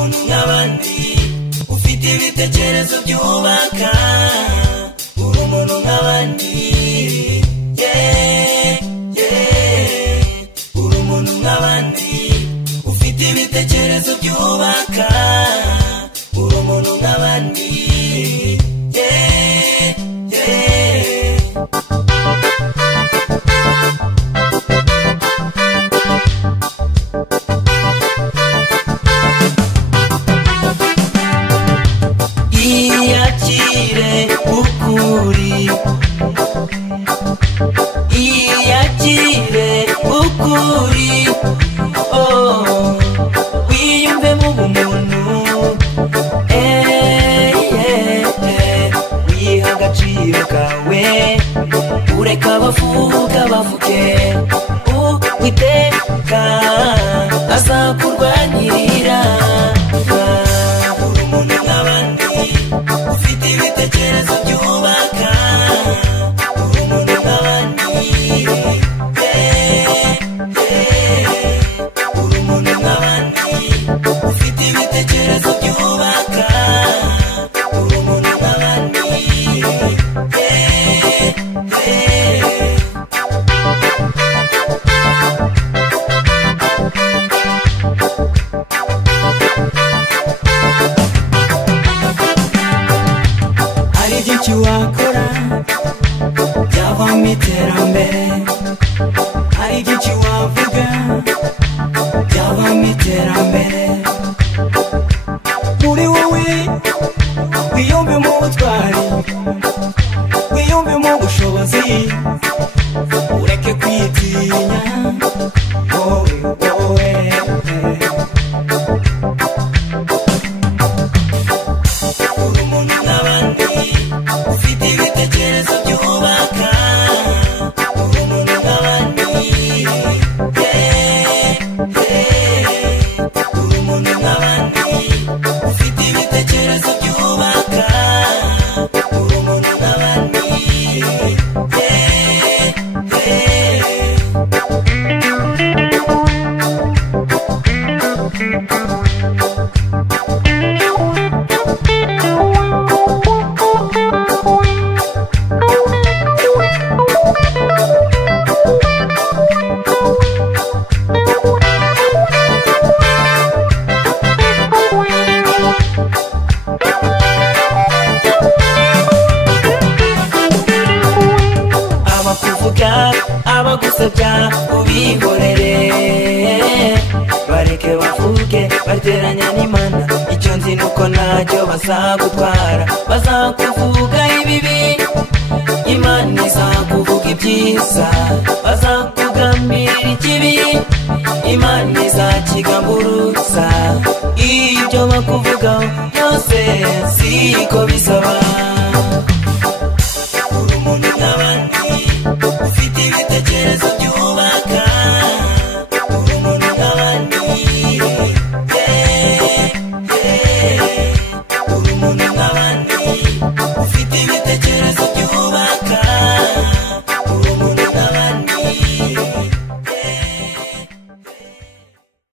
umuntu nk'abandi ufite ibitekerezo byubaka uri umuntu nk'abandi uri umuntu nk'abandi ufite ibitekerezo byubaka uri umuntu nk'abandi iyakire ukuri wiyumve mu bumuntu wiha agaciro kawe ureka abavuga bavuge Uwiteka azakurwanirira uri umuntu nk'abandi ufite ibitekerezo byubaka uri umuntu nk'abandi uri umuntu nk'abandi ufite ibitekerezo byubaka uri umuntu nk'abandi hari byinshi wakora byavamo iterambere hari byinshi wavuga byavamo iterambere muri wowe wiyumve mu butwari wiyumve mu bushobozi ureke kwitinya wowe uri umuntu nk'abandi ufite ibitekerezo byubaka uri umuntu nk'abandi uri umuntu nk'abandi ufite ibitekerezo byubaka uri umuntu nk'abandi abakuvuga abagusebya ubihorere bareke bavuge bateranya n'Imana icyo nzi nuko ntacyo bazagutwara bazakuvuga ibibi Imana izakuvuga ibyiza bazakugambirira ikibi Imana izakigamburuza ibyo bakuvugaho byose siko bisaba